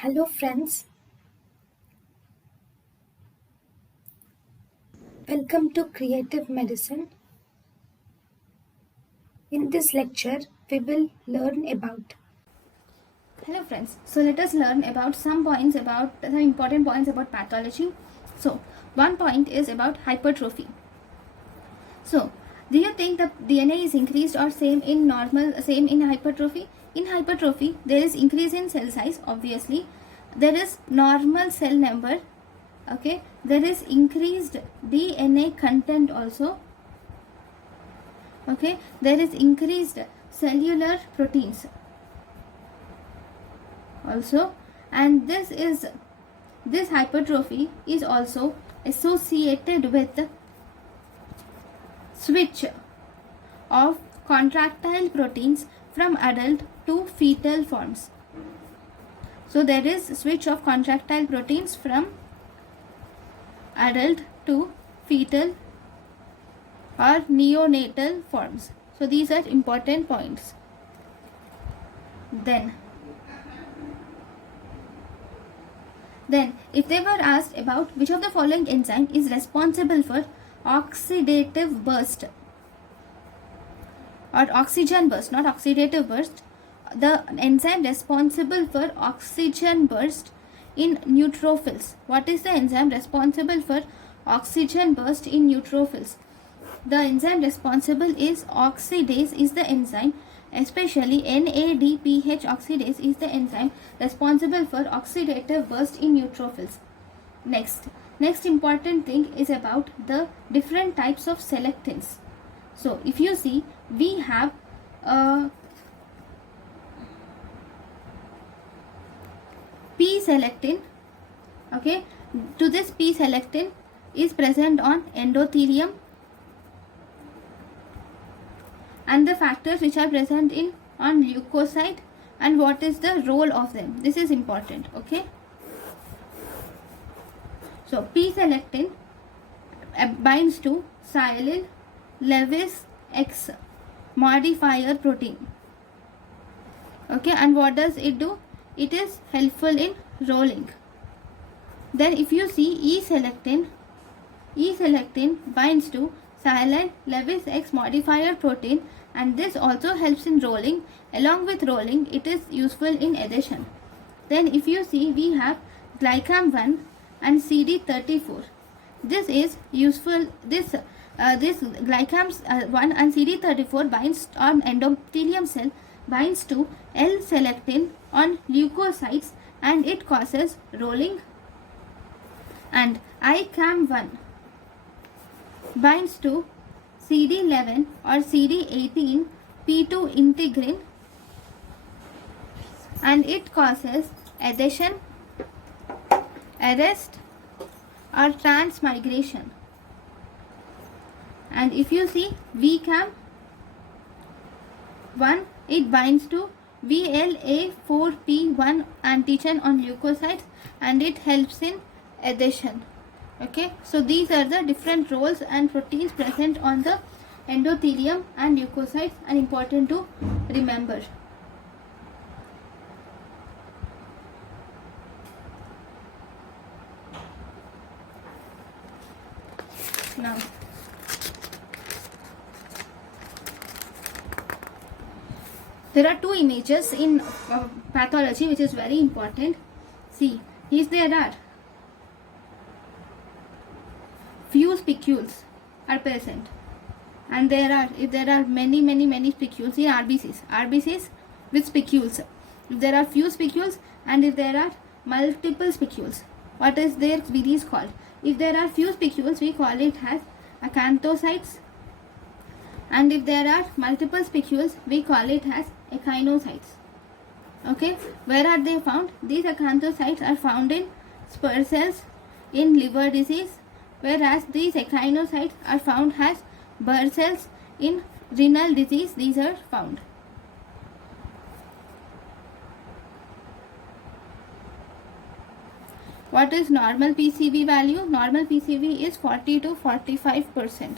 Hello friends, welcome to Creative Medicine. In this lecture, we will learn about Hello friends, so let us learn about some important points about pathology. So one point is about hypertrophy. So do you think the DNA is increased or same in hypertrophy? In hypertrophy there is increase in cell size, obviously. There is normal cell number, okay. There is increased DNA content also, okay. There is increased cellular proteins also, and this hypertrophy is also associated with switch of contractile proteins from adult to fetal forms. So there is switch of contractile proteins from adult to fetal or neonatal forms. So these are important points. Then, if they were asked about which of the following enzyme is responsible for oxidative burst or oxygen burst, not oxidative burst, the enzyme responsible for oxygen burst in neutrophils. What is the enzyme responsible for oxygen burst in neutrophils? The enzyme responsible is oxidase is the enzyme, especially NADPH oxidase is the enzyme responsible for oxidative burst in neutrophils. Next important thing is about the different types of selectins. So if you see, we have P-selectin, okay. To this P-selectin is present on endothelium, and the factors which are present in on leukocyte, and what is the role of them. This is important, okay. So P-selectin binds to sialyl Lewis X modifier protein, okay. And what does it do? It is helpful in rolling. Then if you see E-selectin binds to sialyl Lewis X modifier protein, and this also helps in rolling. Along with rolling, it is useful in adhesion. Then if you see, we have glycam 1 and CD34. This is useful. This glycam 1 and CD34 binds on endothelium cell, binds to L-selectin on leukocytes, and it causes rolling. And ICAM1 binds to CD11 or CD18 P2 integrin, and it causes adhesion, arrest, or transmigration. And if you see VCAM1, it binds to VLA4P1 antigen on leukocytes, and it helps in adhesion, okay. So these are the different roles and proteins present on the endothelium and leukocytes, and important to remember. Now there are two images in pathology which is very important. See, there are few spicules are present, and there are many spicules in RBCs with spicules. If there are few spicules and if there are multiple spicules, what is their series called? If there are few spicules, we call it as acanthocytes, and if there are multiple spicules, we call it as echinocytes, okay. Where are they found? These acanthocytes are found in spur cells in liver disease, whereas these echinocytes are found as Burr cells in renal disease. These are found. What is normal PCV value? Normal PCV is 40 to 45%.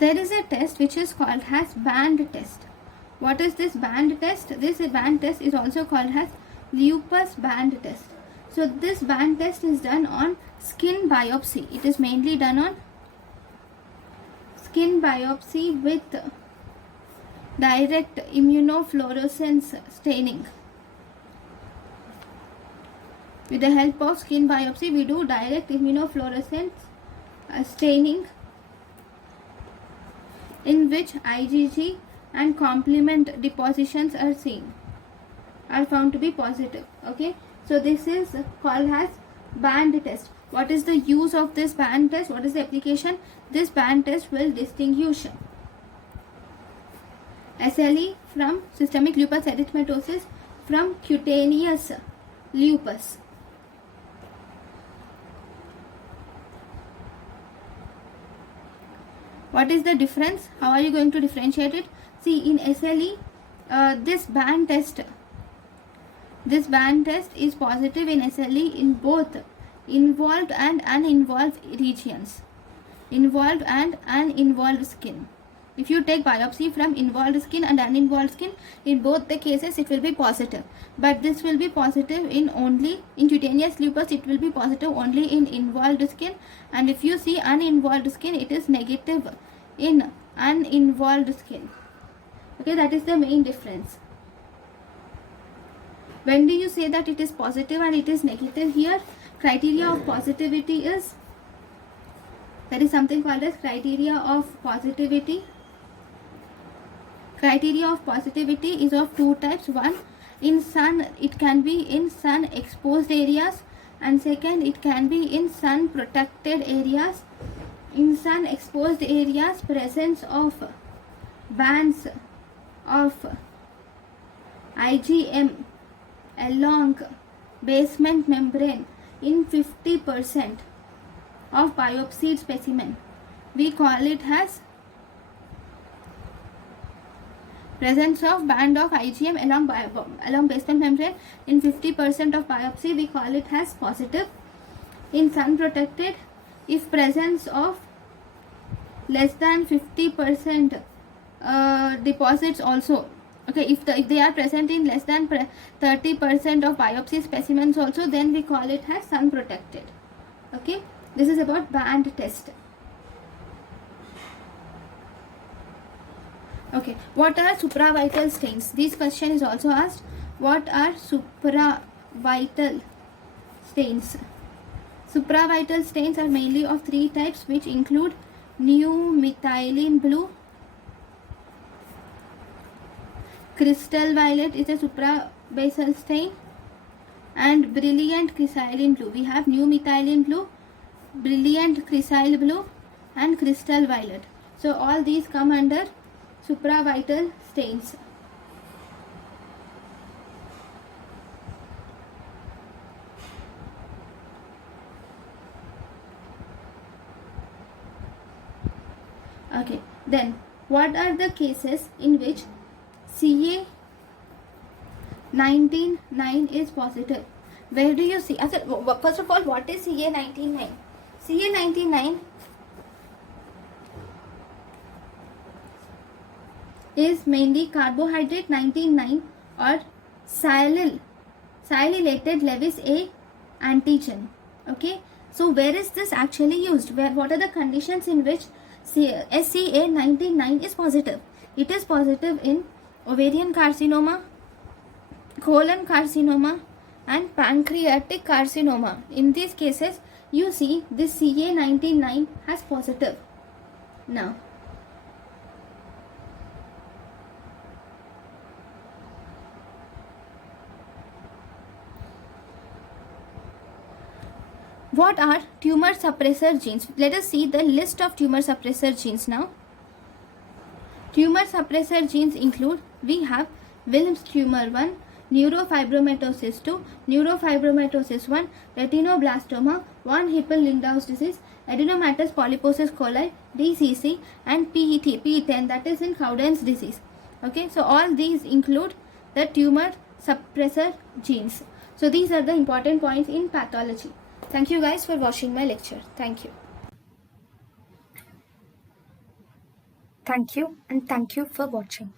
There is a test which is called as band test. What is this band test? This band test is also called as lupus band test. So this band test is done on skin biopsy. It is mainly done on skin biopsy with direct immunofluorescence staining. With the help of skin biopsy, we do direct immunofluorescence staining, in which IgG and complement depositions are found to be positive. Okay, so this is called as band test. What is the use of this band test? What is the application? This band test will distinguish SLE from systemic lupus erythematosus from cutaneous lupus. What is the difference? How are you going to differentiate it? See, in SLE, this band test is positive in SLE in both involved and uninvolved regions, involved and uninvolved skin. If you take biopsy from involved skin and uninvolved skin, in both the cases it will be positive. But this will be positive in cutaneous lupus, it will be positive only in involved skin. And if you see uninvolved skin, it is negative in uninvolved skin. Okay, that is the main difference. When do you say that it is positive and it is negative? Here, criteria of positivity is, there is something called as criteria of positivity. Criteria of positivity is of two types. One, in sun, it can be in sun exposed areas, and second, it can be in sun protected areas. In sun exposed areas, presence of bands of IgM along basement membrane in 50% of biopsied specimen. We call it as presence of band of IgM along basement membrane in 50% of biopsy. We call it as positive. In sun protected, if presence of less than 50% deposits also, okay, if they are present in less than 30% of biopsy specimens also, then we call it as sun protected. Okay, this is about band test. Okay, what are supravital stains? This question is also asked. What are supravital stains? Supravital stains are mainly of three types, which include new methylene blue, crystal violet is a suprabasal stain, and brilliant crystalline blue. We have new methylene blue, brilliant crystal blue, and crystal violet. So all these come under supravital stains. Okay, then what are the cases in which CA 19-9 is positive? Where do you see? First of all, what is CA 19-9? CA 19-9 is mainly carbohydrate 19-9 or sialylated Lewis A antigen. Okay, so where is this actually used? What are the conditions in which SCA 19-9 is positive? It is positive in ovarian carcinoma, colon carcinoma, and pancreatic carcinoma. In these cases, you see this CA 19-9 has positive. Now, what are tumor suppressor genes? Let us see the list of tumor suppressor genes now. Tumor suppressor genes include, we have Wilms tumor 1, neurofibromatosis 2, neurofibromatosis 1, retinoblastoma, von Hippel-Lindau's disease, adenomatous polyposis coli, DCC, and P10, that is in Cowden's disease. Okay, so all these include the tumor suppressor genes. So these are the important points in pathology. Thank you guys for watching my lecture. Thank you. Thank you and thank you for watching.